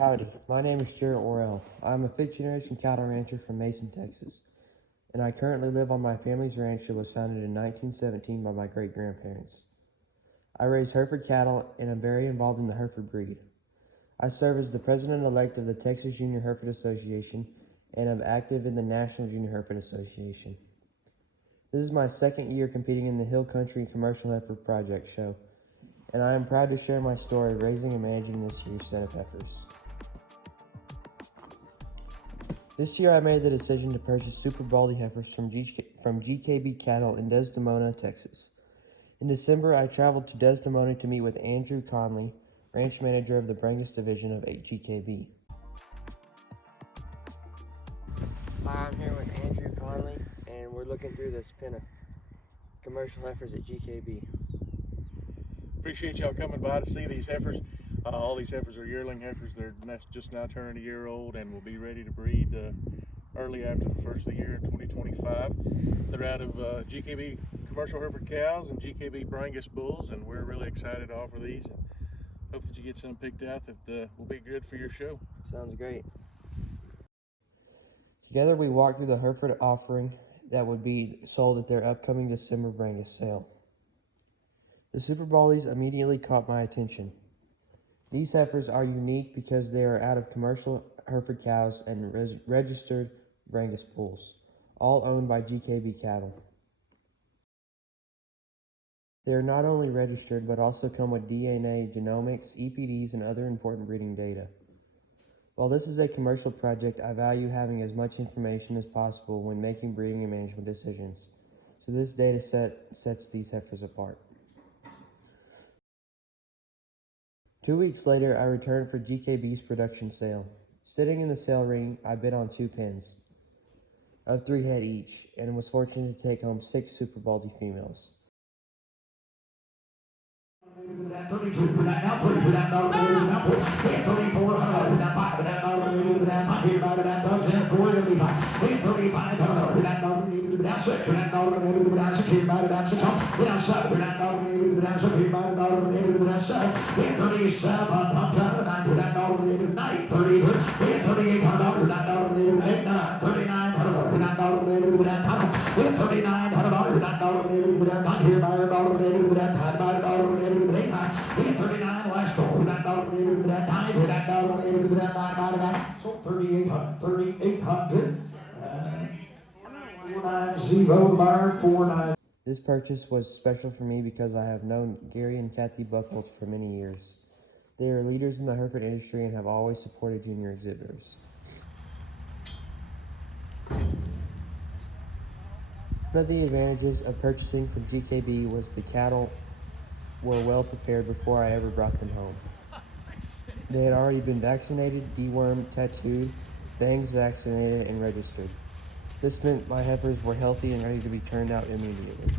Howdy, my name is Jarrett Worrell. I'm a fifth-generation cattle rancher from Mason, Texas, and I currently live on my family's ranch that was founded in 1917 by my great-grandparents. I raise Hereford cattle and am very involved in the Hereford breed. I serve as the president-elect of the Texas Junior Hereford Association and am active in the National Junior Hereford Association. This is my second year competing in the Hill Country Commercial Heifer Project show, and I am proud to share my story of raising and managing this year's set of heifers. This year I made the decision to purchase Super Baldy heifers from GKB Cattle in Desdemona, Texas. In December, I traveled to Desdemona to meet with Andrew Conley, ranch manager of the Brangus division of GKB. Hi, I'm here with Andrew Conley, and we're looking through this pen of commercial heifers at GKB. Appreciate y'all coming by to see these heifers. All these heifers are yearling heifers. They're just now turning a year old and will be ready to breed early after the first of the year in 2025. They're out of GKB Commercial Hereford cows and GKB Brangus bulls, and we're really excited to offer these and hope that you get some picked out that will be good for your show. Sounds great. Together we walked through the Hereford offering that would be sold at their upcoming December Brangus sale. The Super Baldies immediately caught my attention. These heifers are unique because they are out of commercial Hereford cows and registered Brangus bulls, all owned by GKB Cattle. They are not only registered but also come with DNA, genomics, EPDs, and other important breeding data. While this is a commercial project, I value having as much information as possible when making breeding and management decisions, so this data set sets these heifers apart. 2 weeks later, I returned for GKB's production sale. Sitting in the sale ring, I bid on 2 pens of 3 head each, and was fortunate to take home 6 Super Baldy females. This purchase was special for me because I have known Gary and Kathy Buchholz for many years. They are leaders in the Hereford industry and have always supported junior exhibitors. One of the advantages of purchasing from GKB was the cattle were well prepared before I ever brought them home. They had already been vaccinated, dewormed, tattooed, bangs vaccinated, and registered. This meant my heifers were healthy and ready to be turned out immediately.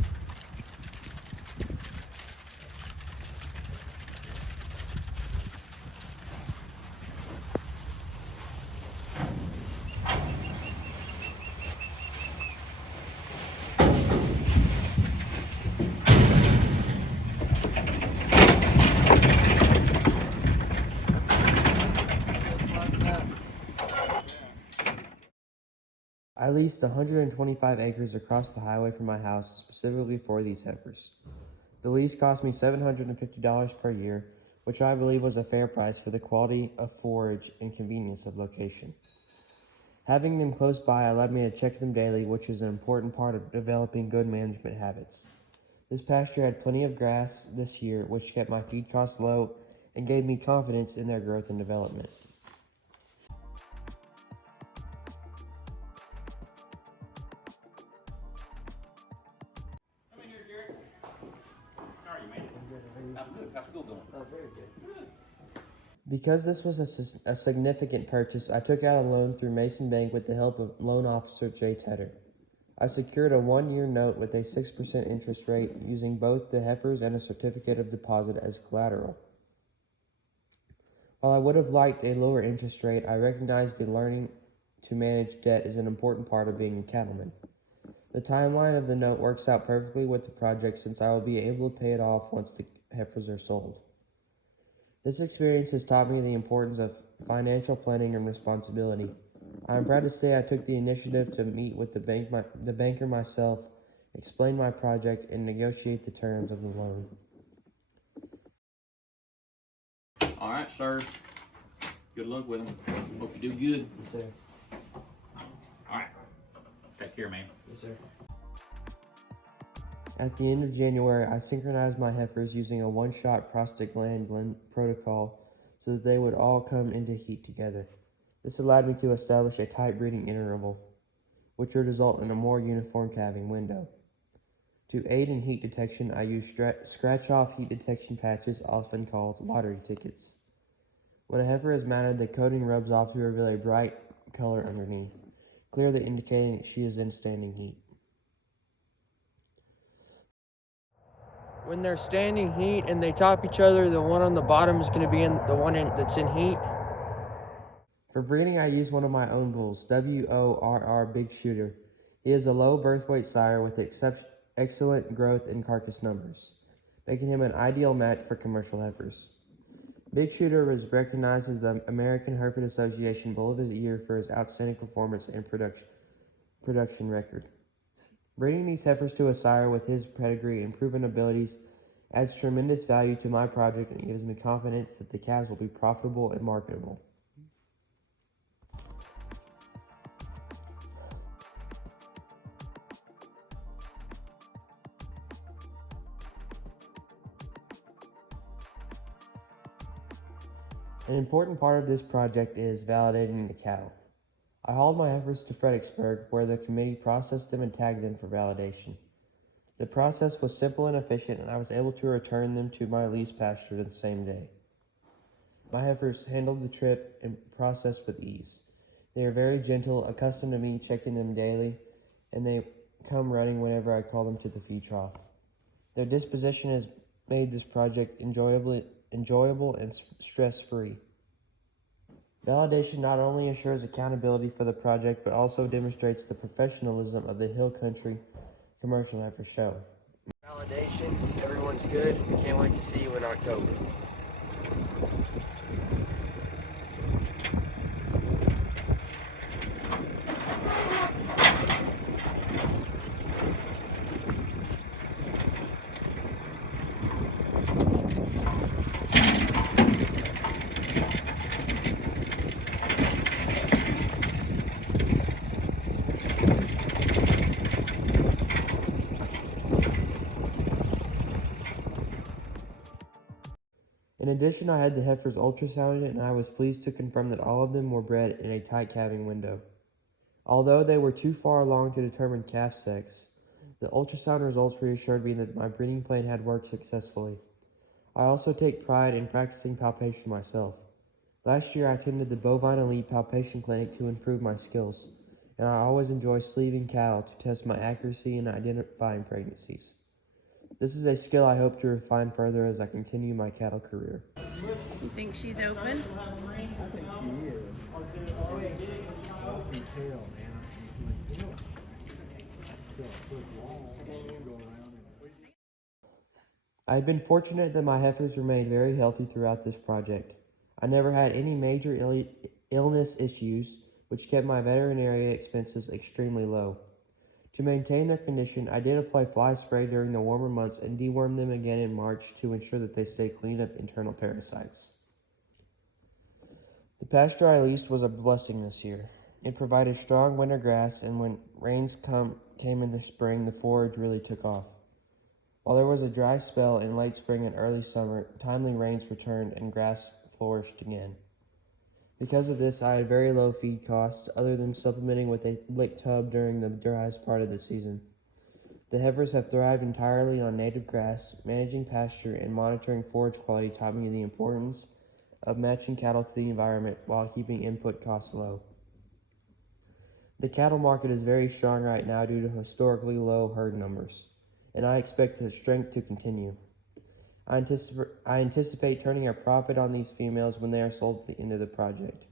I leased 125 acres across the highway from my house specifically for these heifers. The lease cost me $750 per year, which I believe was a fair price for the quality of forage and convenience of location. Having them close by allowed me to check them daily, which is an important part of developing good management habits. This pasture had plenty of grass this year, which kept my feed costs low and gave me confidence in their growth and development. How's school going? Oh, very good. Because this was a significant purchase, I took out a loan through Mason Bank with the help of loan officer Jay Tedder. I secured a 1-year note with a 6% interest rate using both the heifers and a certificate of deposit as collateral. While I would have liked a lower interest rate, I recognized that learning to manage debt is an important part of being a cattleman. The timeline of the note works out perfectly with the project since I will be able to pay it off once the heifers are sold. This experience has taught me the importance of financial planning and responsibility. I am proud to say I took the initiative to meet with the banker myself, explain my project, and negotiate the terms of the loan. All right, sir. Good luck with them. Hope you do good. Yes, sir. All right. Take care, man. Yes, sir. At the end of January, I synchronized my heifers using a one-shot prostaglandin protocol so that they would all come into heat together. This allowed me to establish a tight breeding interval, which would result in a more uniform calving window. To aid in heat detection, I used scratch-off heat detection patches, often called lottery tickets. When a heifer is mounted, the coating rubs off to reveal a bright color underneath, clearly indicating that she is in standing heat. When they're standing heat and they top each other, the one on the bottom is going to be that's in heat. For breeding, I use one of my own bulls, Worrell Big Shooter. He is a low birth weight sire with excellent growth and carcass numbers, making him an ideal match for commercial heifers. Big Shooter was recognized as the American Hereford Association Bull of the Year for his outstanding performance and production record. Breeding these heifers to a sire with his pedigree and proven abilities adds tremendous value to my project and gives me confidence that the calves will be profitable and marketable. An important part of this project is validating the cattle. I hauled my heifers to Fredericksburg, where the committee processed them and tagged them for validation. The process was simple and efficient, and I was able to return them to my leased pasture the same day. My heifers handled the trip and process with ease. They are very gentle, accustomed to me checking them daily, and they come running whenever I call them to the feed trough. Their disposition has made this project enjoyable and stress-free. Validation not only ensures accountability for the project, but also demonstrates the professionalism of the Hill Country Commercial Heifer Show. Validation, everyone's good. We can't wait to see you in October. In addition, I had the heifers ultrasounded, and I was pleased to confirm that all of them were bred in a tight calving window. Although they were too far along to determine calf sex, the ultrasound results reassured me that my breeding plan had worked successfully. I also take pride in practicing palpation myself. Last year, I attended the Bovine Elite Palpation Clinic to improve my skills, and I always enjoy sleeving cattle to test my accuracy in identifying pregnancies. This is a skill I hope to refine further as I continue my cattle career. You think she's open? I think she is. I can tell, man. I can feel it. Feel a slick wall. Go around and... I have been fortunate that my heifers remained very healthy throughout this project. I never had any major illness issues, which kept my veterinary expenses extremely low. To maintain their condition, I did apply fly spray during the warmer months and dewormed them again in March to ensure that they stay clean of internal parasites. The pasture I leased was a blessing this year. It provided strong winter grass, and when rains came in the spring, the forage really took off. While there was a dry spell in late spring and early summer, timely rains returned and grass flourished again. Because of this, I had very low feed costs, other than supplementing with a lick tub during the driest part of the season. The heifers have thrived entirely on native grass. Managing pasture and monitoring forage quality taught me the importance of matching cattle to the environment while keeping input costs low. The cattle market is very strong right now due to historically low herd numbers, and I expect the strength to continue. I anticipate turning a profit on these females when they are sold at the end of the project.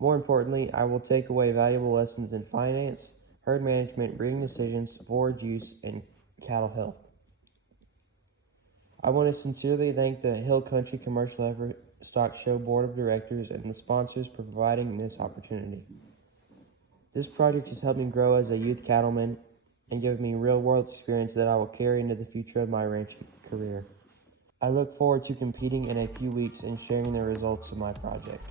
More importantly, I will take away valuable lessons in finance, herd management, breeding decisions, forage use, and cattle health. I want to sincerely thank the Hill Country Commercial Stock Show Board of Directors and the sponsors for providing this opportunity. This project has helped me grow as a youth cattleman and given me real-world experience that I will carry into the future of my ranching career. I look forward to competing in a few weeks and sharing the results of my project.